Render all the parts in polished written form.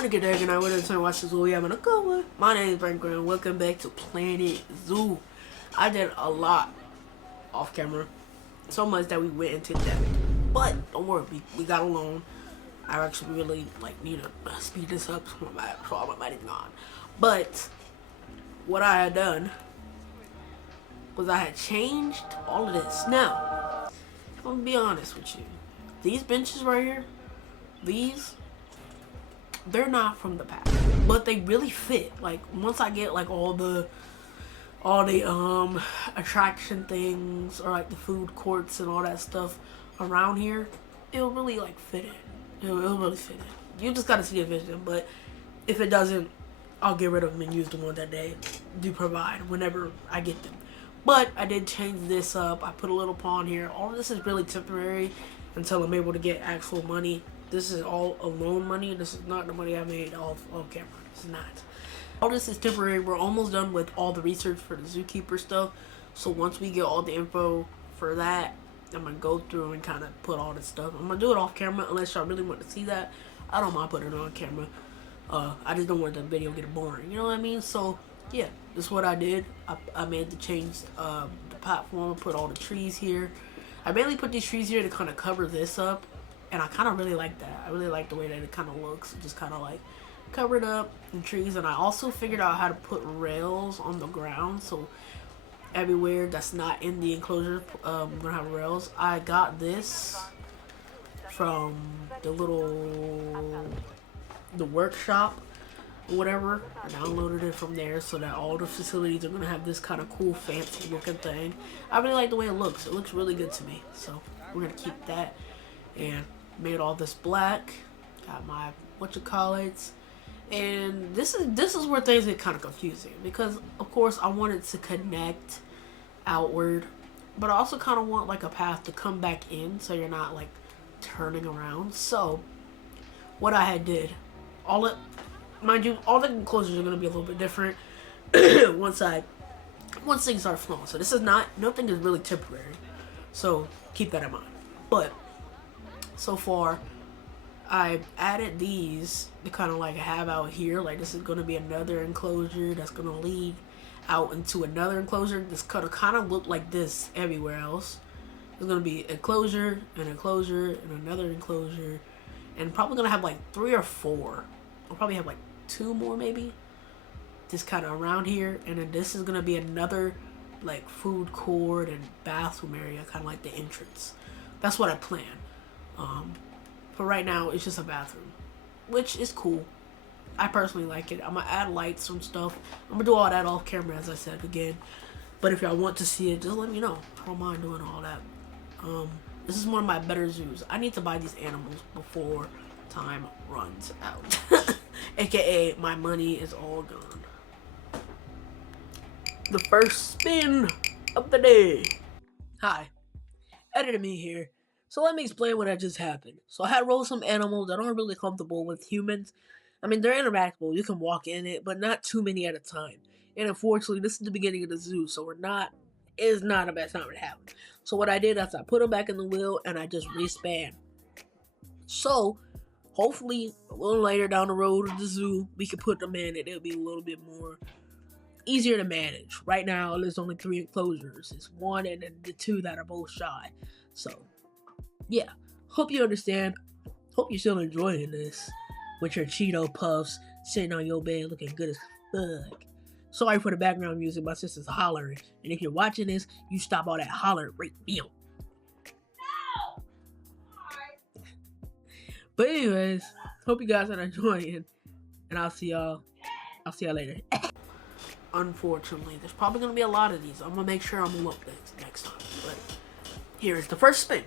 morning, good day, good night, whatever time you watch this, we having a good one. My name is Bankerealyt and welcome back to Planet Zoo. I did a lot off camera, so much that we went into depth. But don't worry, we got a loan. I actually really need to speed this up, so all my money's gone. But what I had done was I had changed all of this. Now, I'm gonna be honest with you. These benches right here, they're not from the pack, but they really fit. Like once I get like all the attraction things or like the food courts and all that stuff around here, it'll really like fit in. It'll really fit in. You just gotta see the vision, but if it doesn't, I'll get rid of them and use the ones that they do provide whenever I get them. But I did change this up. I put a little pawn here. All of this is really temporary until I'm able to get actual money. This is all loan money. This is not the money I made off camera. It's not. All this is temporary. We're almost done with all the research for the zookeeper stuff. So once we get all the info for that, I'm going to go through and kind of put all this stuff. I'm going to do it off camera unless y'all really want to see that. I don't mind putting it on camera. I just don't want the video to get boring. You know what I mean? So yeah, this is what I did. I made the change the platform, put all the trees here. I mainly put these trees here to kind of cover this up. And I kind of really like that. I really like the way that it kind of looks. Just kind of like covered up in trees. And I also figured out how to put rails on the ground. So everywhere that's not in the enclosure, we're going to have rails. I got this from the workshop or whatever. I downloaded it from there so that all the facilities are going to have this kind of cool fancy looking thing. I really like the way it looks. It looks really good to me. So we're going to keep that. And made all this black, got my whatchamacallits, and this is where things get kind of confusing because of course I wanted to connect outward, but I also kind of want like a path to come back in so you're not like turning around. So what I had did, mind you, all the enclosures are going to be a little bit different once things start flowing. So this is nothing is really temporary, so keep that in mind. But so far, I've added these to kind of like have out here. Like this is going to be another enclosure that's going to lead out into another enclosure. This kind of look like this everywhere else. There's going to be enclosure, an enclosure, and another enclosure. And probably going to have like 3 or 4. I'll probably have like 2 more maybe. Just kind of around here. And then this is going to be another like food court and bathroom area. Kind of like the entrance. That's what I plan. For right now, it's just a bathroom, which is cool. I personally like it. I'm gonna add lights and stuff. I'm gonna do all that off camera, as I said again. But if y'all want to see it, just let me know. I don't mind doing all that. This is one of my better zoos. I need to buy these animals before time runs out. AKA, my money is all gone. The first spin of the day. Hi, Editor Me here. So let me explain what had just happened. So I had rolled some animals that aren't really comfortable with humans. I mean, they're interactable. You can walk in it, but not too many at a time. And unfortunately, this is the beginning of the zoo, so it is not the best time to have them. So what I did is I put them back in the wheel and I just respanned. So hopefully a little later down the road of the zoo, we can put them in and it'll be a little bit more easier to manage. Right now, there's only 3 enclosures. It's 1 and then the 2 that are both shy. So yeah, hope you understand. Hope you're still enjoying this with your Cheeto puffs sitting on your bed looking good as fuck. Sorry for the background music, my sister's hollering. And if you're watching this, you stop all that hollering right now. No! But anyways, hope you guys are enjoying. And I'll see y'all later. Unfortunately, there's probably going to be a lot of these. I'm going to make sure I'm going to look next time. But here is the first spin.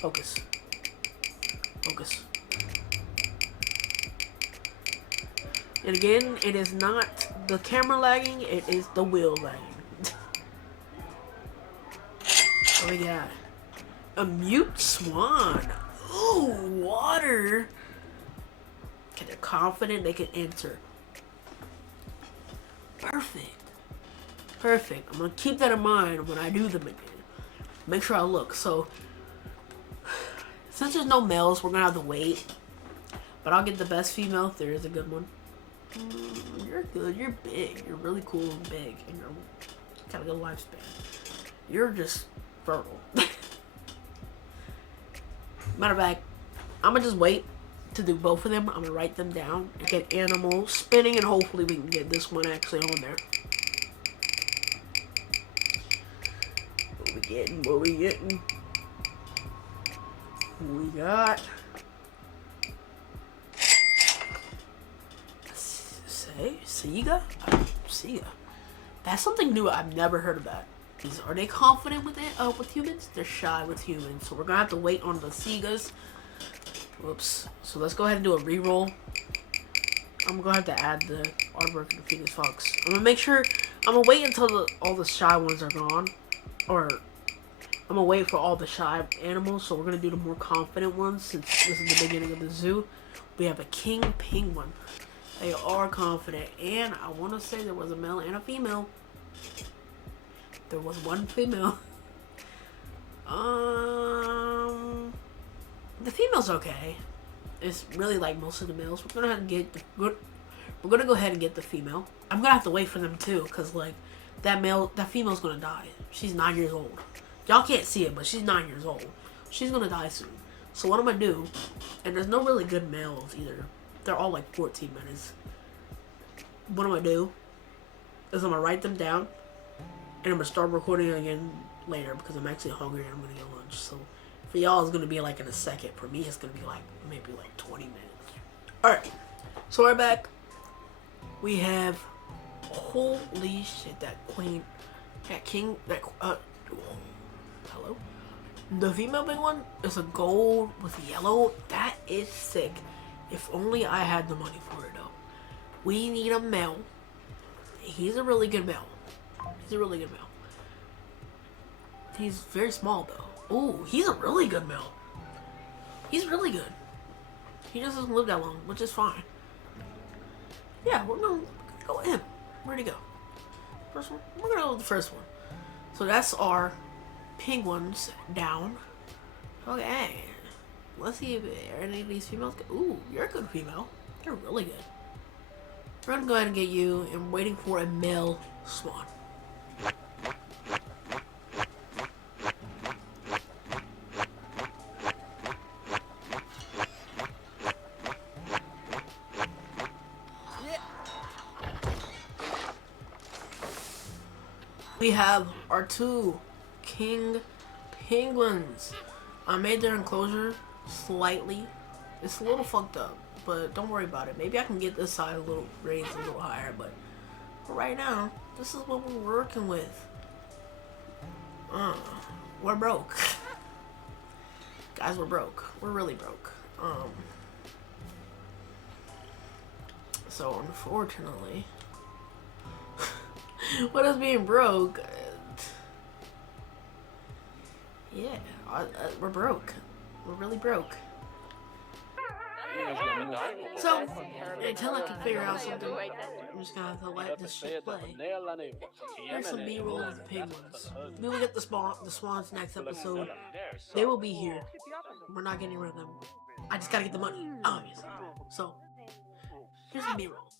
Focus. Focus. And again, it is not the camera lagging, it is the wheel lagging. What we got? A mute swan. Ooh, water. Okay, they're confident they can enter. Perfect. Perfect. I'm going to keep that in mind when I do them again. Make sure I look. So since there's no males, we're gonna have to wait. But I'll get the best female if there is a good one. You're good. You're big. You're really cool and big, and you're got a good lifespan. You're just fertile. Matter of fact, I'm gonna just wait to do both of them. I'm gonna write them down and get animal spinning, and hopefully we can get this one actually on there. What we getting? What we getting? We got Sega? Sega. That's something new. I've never heard of that. Are they confident with it? With humans? They're shy with humans. So we're gonna have to wait on the Segas. Whoops. So let's go ahead and do a reroll. I'm gonna have to add the artwork and the Phoenix Fox. I'm gonna make sure. I'm gonna wait until all the shy ones are gone, or I'm gonna wait for all the shy animals. So we're gonna do the more confident ones since this is the beginning of the zoo. We have a king penguin. They are confident, and I want to say there was a male and a female. There was one female. The female's okay. It's really like most of the males. We're gonna go ahead and get the female. I'm gonna have to wait for them too, cause like that female's gonna die. She's 9 years old. Y'all can't see it, but she's 9 years old. She's gonna die soon. So what I'm gonna do, and there's no really good males either. They're all like 14 minutes. What I'm gonna do is I'm gonna write them down, and I'm gonna start recording again later because I'm actually hungry and I'm gonna get lunch. So for y'all, it's gonna be like in a second. For me, it's gonna be like maybe like 20 minutes. All right, so we're back. We have holy shit, that queen, that king, that hello. The female big one is a gold with yellow. That is sick. If only I had the money for it though. We need a male. He's a really good male. He's a really good male. He's very small though. Ooh, he's a really good male. He's really good. He just doesn't live that long, which is fine. Yeah, we're gonna go with him. Where'd he go? First one? We're gonna go with the first one. So that's our penguins down. Okay. Let's see if any of these females go. Ooh, you're a good female. You're really good. We're gonna go ahead and get you. I'm waiting for a male swan. We have our two king penguins. I made their enclosure slightly. It's a little fucked up, but don't worry about it. Maybe I can get this side a little raised a little higher, but for right now, this is what we're working with. We're broke. Guys, we're broke. We're really broke. So unfortunately, what is being broke? Yeah, we're broke. We're really broke. So, until I can figure out something, I'm just gonna have to let this shit play. Here's some B-roll of the penguins. We will get the swans next episode. They will be here. We're not getting rid of them. I just gotta get the money, obviously. So, here's some B-roll.